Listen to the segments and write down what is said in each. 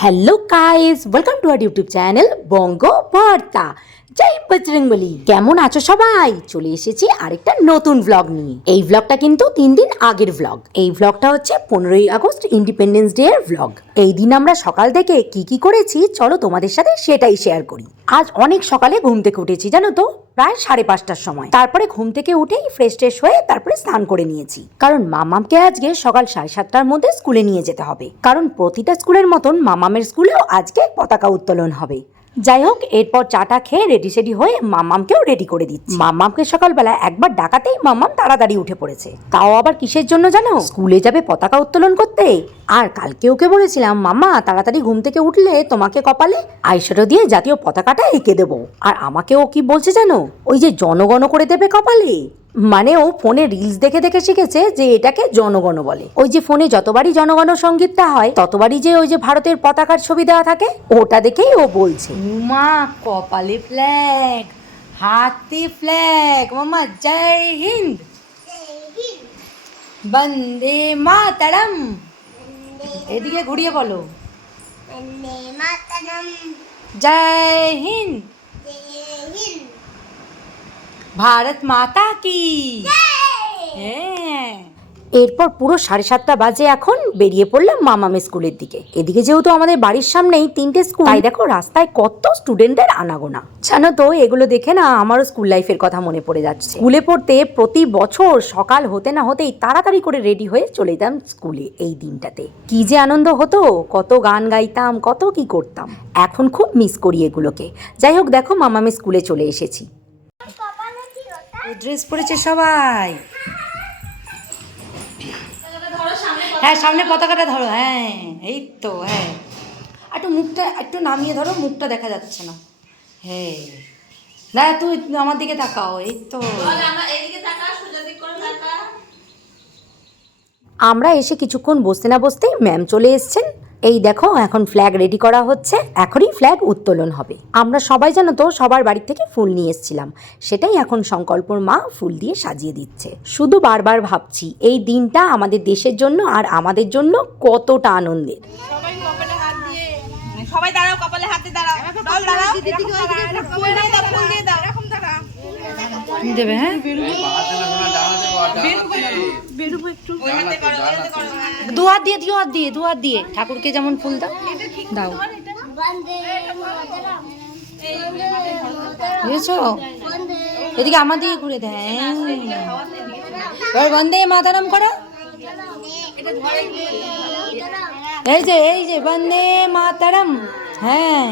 Hello guys welcome to our YouTube channel Banga Barta জয় বজরংবলী কেমন আছো সবাই? চলে এসেছি আরেকটা নতুন ভ্লগ নিয়ে। এই ভ্লগটা কিন্তু তিন দিন আগের ভ্লগ এই ভ্লগটা হচ্ছে পনেরোই আগস্ট ইন্ডিপেন্ডেন্স ডে এর ভ্লগ এই দিন আমরা সকাল থেকে কি কি করেছি, চলো তোমাদের সাথে সেটাই শেয়ার করি। আজ অনেক সকালে ঘুম থেকে উঠেছি, জানো তো? প্রায় সাড়ে পাঁচটার সময়। তারপরে ঘুম থেকে উঠেই ফ্রেশ ট্রেশ হয়ে তারপরে স্নান করে নিয়েছি। কারণ মামামকে আজকে সকাল সাড়ে সাতটার মধ্যে স্কুলে নিয়ে যেতে হবে। কারণ প্রতিটা স্কুলের মতন মামামের স্কুলেও আজকে পতাকা উত্তোলন হবে। যাই হোক এরপর চাটা খেয়ে রেডি সেডি হয়ে মামামকেও রেডি করে দিচ্ছি। মামামকে সকালবেলা একবার ডাকাতেই মামাম তাড়াতাড়ি উঠে পড়েছে। তাও আবার কিসের জন্য জানো? স্কুলে যাবে পতাকা উত্তোলন করতে। আর কালকে ওকে বলেছিলাম মামা তাড়াতাড়ি ঘুম থেকে উঠলে তোমাকে কপালে আইশ্যাডো দিয়ে জাতীয় পতাকাটা এঁকে দেবো। আর আমাকে ও কি বলছে জানো? ওই যে জনগণ করে দেবে কপালে। মানে ও ফোনে রিলস দেখে দেখে শিখেছে যে এটাকে জনগণ বলে। ওই যে ফোনে যতবারই জনগণ সঙ্গীতটা হয় ততবারই যে ওই যে ভারতের পতাকার ছবি দেওয়া থাকে ওটা দেখেই ও বলছে। উমা কপালে ফ্ল্যাগ হাতে ফ্ল্যাগ মামা জয় হিন্দ। বন্দে মাতারম। এদিকে ঘুরিয়ে বলো। বন্দে মাতরম। জয় হিন্দ। জয় হিন্দ। ভারত মাতা কি? হ্যাঁ। এরপর পুরো সাড়ে সাতটা বাজে এখন বেরিয়ে পড়লাম মামামে স্কুলের দিকে। এদিকে যেহেতু আমাদের বাড়ির সামনেই তিনটে স্কুল তাই দেখো রাস্তায় কত স্টুডেন্টদের আনাগোনা। জানো তো এগুলো দেখে না আমারও স্কুল লাইফের কথা মনে পড়ে যাচ্ছে। স্কুলে পড়তে প্রতি বছর সকাল হতে না হতেই তাড়াতাড়ি করে রেডি হয়ে চলে যেতাম স্কুলে এই দিনটাতে। কি যে আনন্দ হতো কত গান গাইতাম কত কি করতাম। এখন খুব মিস করি এগুলোকে। যাই হোক দেখো মামামে স্কুলে চলে এসেছি। ড্রেস পরেছে সবাই। হ্যাঁ সামনে পতাকাটা ধরো হ্যাঁ এই তো হ্যাঁ। একটু মুখটা, একটু নামিয়ে ধরো, মুখটা দেখা যাচ্ছে না। হ্যাঁ। তুই আমার দিকে তাকাও, এই তো। আমরা এসে কিছুক্ষণ বসতে না বসতেই ম্যাম চলে এসেছেন। এই দেখো এখন ফ্ল্যাগ রেডি করা হচ্ছে। এখনই ফ্ল্যাগ উত্তোলন হবে। আমরা সবাই জানো তো সবার বাড়ি থেকে ফুল নিয়ে এসেছিলাম। সেটাই এখন সংকল্পর মা ফুল দিয়ে সাজিয়ে দিচ্ছে। শুধু বারবার ভাবছি এই দিনটা আমাদের দেশের জন্য আর আমাদের জন্য কতটা আনন্দের। সবাই দাঁড়াও কপালে হাতে দাঁড়াও। ডল দাঁড়াও। ফুল দিয়ে দাও ফুল দিয়ে দাও এরকম দাঁড়াও। দেবে হ্যাঁ? দিয়ে দু হাত দিয়ে দু হাত দিয়ে ঠাকুরকে যেমন ফুল দাও দাও বন্দে এদিকে আমার দিকে ঘুরে দেয় এবার বন্দে মাতারাম করো এই যে এই যে বন্দে মাতারাম হ্যাঁ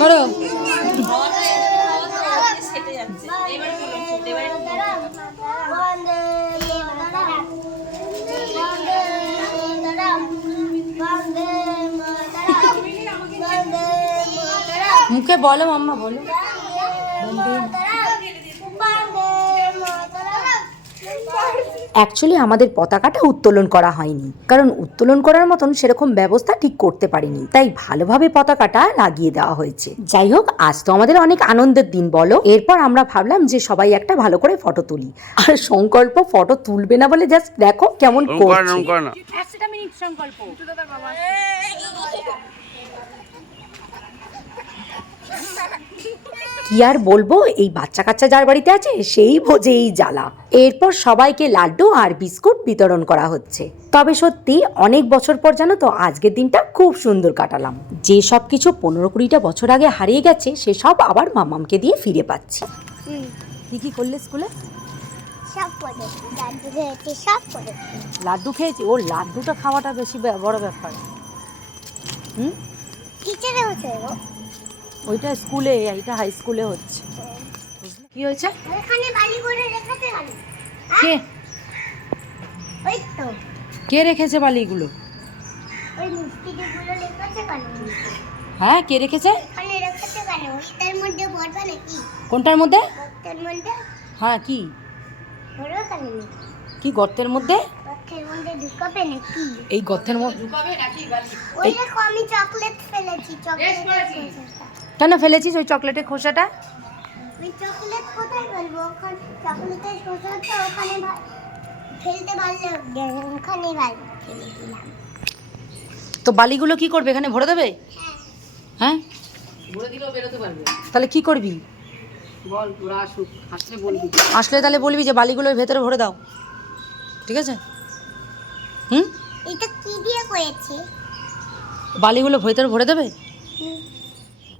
করো বন্দে মাতরম বন্দে মাতরম বন্দে মাতরম বন্দে মাতরম মুখে বলো মাম্মা বলো অ্যাকচুয়ালি আমাদের পতাকাটা উত্তোলন করা হয়নি কারণ উত্তোলন করার মতন সেরকম ব্যবস্থা ঠিক করতে পারিনি তাই ভালোভাবে পতাকাটা লাগিয়ে দেওয়া হয়েছে যাই হোক আজ তো আমাদের অনেক আনন্দের দিন বলো এরপর আমরা ভাবলাম যে সবাই একটা ভালো করে ফটো তুলি আর সংকল্প ফটো তুলবে না বলে জাস্ট দেখো কেমন করছে কি আর বলব? এই বাচ্চা কাচ্চা যার বাড়িতে আছে সেই বোঝে এই জ্বালা। এরপর সবাইকে লাড্ডু আর বিস্কুট বিতরণ করা হচ্ছে। তবে সত্যি অনেক বছর পর জানো তো আজকের দিনটা খুব সুন্দর কাটালাম। যে সব কিছু পনেরো কুড়িটা বছর আগে হারিয়ে গেছে সেসব আবার মামামকে দিয়ে ফিরে পাচ্ছি। কি কি করলে স্কুলে? সব সব লাড্ডু খেয়েছি? ওর লাড্ডুটা খাওয়াটা বেশি বড় ব্যাপার। হুম? ওইটা স্কুলে এইটা হাই স্কুলে হচ্ছে। কি হয়েছে? ওখানে বাড়ি করে রেখেছে কে? ওই তো। কে রেখেছে বালিগুলো? ওই মিষ্টিগুলো রেখেছে কেন হ্যাঁ কে রেখেছে? ওখানে রেখেছে কেন ওইটার মধ্যে ভরবে নাকি কোনটার মধ্যে? বক্সের মধ্যে। হ্যাঁ কি? ভরবে কেন কি। গর্তের মধ্যে? ঢুকাবে নাকি? এই গর্তের মধ্যে ওই দেখো আমি চকলেট ফেলেছি চকলেট কেন ফেলেছিস ওই চকলেটের খোসাটা? আমি চকলেট কোথায় ফেলব? ওখানে চকলেটের খোসাটা ওখানে ফেলতে পারলে ওখানে ভালো ফেলে তো বালিগুলো কি করবে এখানে ভরে দেবে? হ্যাঁ। ভরে দিলেও বেরোতে পারবে। তাহলে কি করবি? বল ওরা আসুক আসলে বলবি। আসলে তাহলে বলবি যে বালিগুলো ভেতরে ভরে দাও। ঠিক আছে? হুম? এটা কি দিয়ে করেছে? বালিগুলো ভেতরে ভরে দেবে?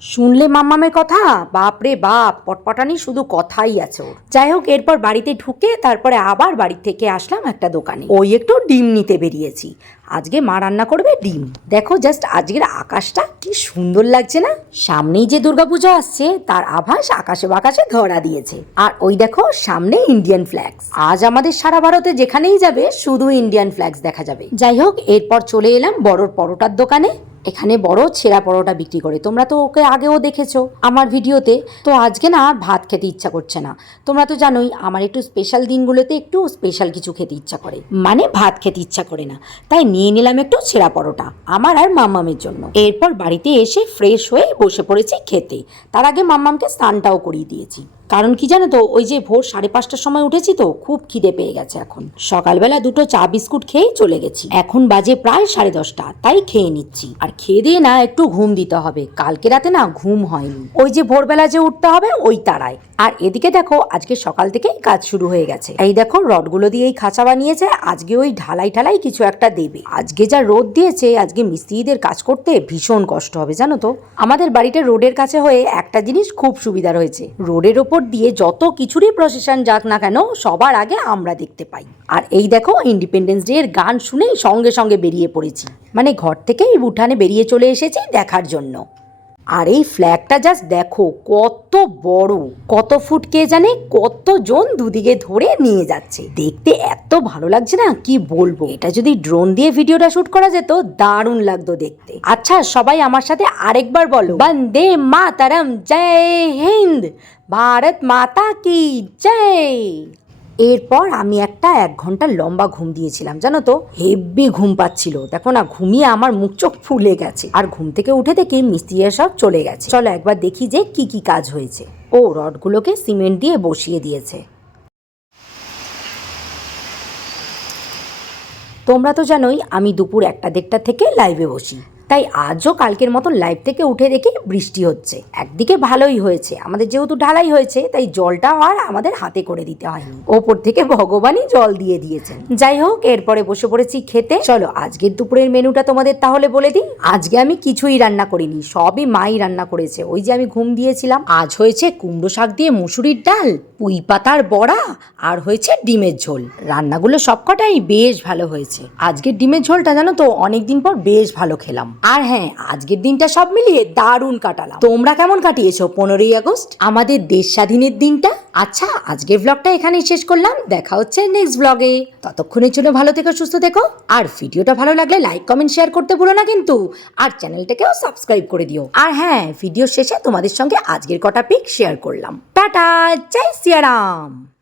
শুনলে মাম্মামের কথা? বাপ রে বাপ, পটপটানি শুধু কথাই আছে ওর। যাই হোক এরপর বাড়িতে ঢুকে তারপরে আবার বাড়ি থেকে আসলাম একটা দোকানে। ওই একটু ডিম নিতে বেরিয়েছি। আজকে মা রান্না করবে ডিম। দেখো জাস্ট আজকের আকাশটা কি সুন্দর লাগছে না? সামনেই যে দুর্গাপুজো আসছে, তার আভাস আকাশে বাকাশে ধরা দিয়েছে। আর ওই দেখো, সামনে ইন্ডিয়ান ফ্ল্যাগস আজ আমাদের সারা ভারতে যেখানেই যাবে, শুধু ইন্ডিয়ান ফ্ল্যাগস দেখা যাবে। যাই হোক এরপর চলে এলাম বড়র পরোটার দোকানে। এখানে বড় ছেঁড়া পরোটা বিক্রি করে। তোমরা তো ওকে আগেও দেখেছ আমার ভিডিওতে। তো আজকে না আর ভাত খেতে ইচ্ছা করছে না। তোমরা তো জানোই আমার একটু স্পেশাল দিনগুলোতে একটু স্পেশাল কিছু খেতে ইচ্ছা করে। মানে ভাত খেতে ইচ্ছা করে না। তাই নিয়ে নিলাম একটু ছেঁড়া পরোটা, আমার আর মাম্মামের জন্য। এরপর বাড়িতে এসে ফ্রেশ হয়ে বসে পড়েছি খেতে। তার আগে মাম্মামকে স্নানটাও করিয়ে দিয়েছি। কারণ কি জানো তো, ওই যে ভোর সাড়ে পাঁচটার সময় উঠেছি তো, খুব খিদে পেয়ে গেছে এখন। সকালবেলা দুটো চা বিস্কুট খেয়েই চলে গেছি। এখন বাজে প্রায় সাড়ে দশটা, তাই খেয়ে নিচ্ছি। আর খেয়ে দিয়ে না একটু ঘুম দিতে হবে। কালকে রাতে না ঘুম হয়নি। ওই যে ভোরবেলা যে উঠতে হবে, ওই তারায়। আর এদিকে দেখো, আজকে সকাল থেকেই কাজ শুরু হয়ে গেছে। এই দেখো, রডগুলো দিয়ে এই খাঁচা বানিয়েছে, আজকে ওই ঢালাই ঢালাই কিছু একটা দেবে। আজকে যা রোদ দিয়েছে, আজকে মিস্ত্রিদের কাজ করতে ভীষণ কষ্ট হবে, জানো তো? আমাদের বাড়িটা রোডের কাছে হয়ে একটা জিনিস খুব সুবিধা রয়েছে। রোডের ওপর দিয়ে যত কিছুরই প্রসেশন যাক না কেন, সবার আগে আমরা দেখতে পাই। আর এই দেখো ইন্ডিপেন্ডেন্স ডে এর গান শুনেই সঙ্গে সঙ্গে বেরিয়ে পড়েছি। মানে ঘর থেকেই উঠানে বেরিয়ে চলে এসেছি দেখার জন্য। আর এই ফ্ল্যাগটা জাস্ট দেখো, কত বড়, কত ফুট কে জানে কতজন দুদিকে ধরে নিয়ে যাচ্ছে। দেখতে এত ভালো লাগছে না? কি বলব? এটা যদি ড্রোন দিয়ে ভিডিওটা শুট করা যেত, দারুণ লাগতো দেখতে। আচ্ছা সবাই আমার সাথে আরেকবার বলো। বন্দে মাতারম, জয় হিন্দ। ভারত মাতা কি জয়? এরপর আমি একটা এক ঘণ্টা লম্বা ঘুম দিয়েছিলাম, জানো তো? হেভি ঘুম পাচ্ছিল। দেখো না, ঘুমিয়ে আমার মুখ চোখ ফুলে গেছে। আর ঘুম থেকে উঠে দেখি মিস্ত্রি সব চলে গেছে। চলো একবার দেখি যে কি কি কাজ হয়েছে। ও, রডগুলোকে সিমেন্ট দিয়ে বসিয়ে দিয়েছে। তোমরা তো জানোই, আমি দুপুর একটা দেড়টা থেকে লাইভে বসি। তাই আজও কালকের মতো লাইভ থেকে উঠে দেখি বৃষ্টি হচ্ছে। একদিকে ভালোই হয়েছে, আমাদের যেহেতু ঢালাই হয়েছে, তাই জলটা আর আমাদের হাতে করে দিতে হয়নি। ওপর থেকে ভগবানই জল দিয়ে দিয়েছেন। যাই হোক, এরপরে বসে পড়েছি খেতে। চলো, আজকের দুপুরের মেনুটা তোমাদের তাহলে বলে দিই। আজকে আমি কিছুই রান্না করিনি, সবই মাই রান্না করেছে। ওই যে আমি ঘুম দিয়েছিলাম। আজ হয়েছে কুমড়ো শাক দিয়ে মুসুরির ডাল, পুঁই পাতার বড়া, আর হয়েছে ডিমের ঝোল। রান্নাগুলো সবকটাই বেশ ভালো হয়েছে। আজকের ডিমের ঝোলটা জানো তো, অনেকদিন পর বেশ ভালো খেলাম। আর হ্যাঁ আজকের দিনটা সব মিলিয়ে দারুণ কাটালাম। তোমরা কেমন কাটিয়েছো পনেরোই আগস্ট? আমাদের দেশ স্বাধীনের দিনটা? আচ্ছা আজকের ব্লগটা এখানেই শেষ করলাম। দেখা হচ্ছে নেক্সট ব্লগে ততক্ষণের জন্য ভালো থেকো, সুস্থ থেকো। আর ভিডিওটা ভালো লাগলে লাইক কমেন্ট শেয়ার করতে ভুলো না কিন্তু। আর চ্যানেলটাকেও সাবস্ক্রাইব করে দিও। আর হ্যাঁ ভিডিও শেষে তোমাদের সঙ্গে আজকের কটা পিক শেয়ার করলাম। টাটা, জয় সিয়ারাম!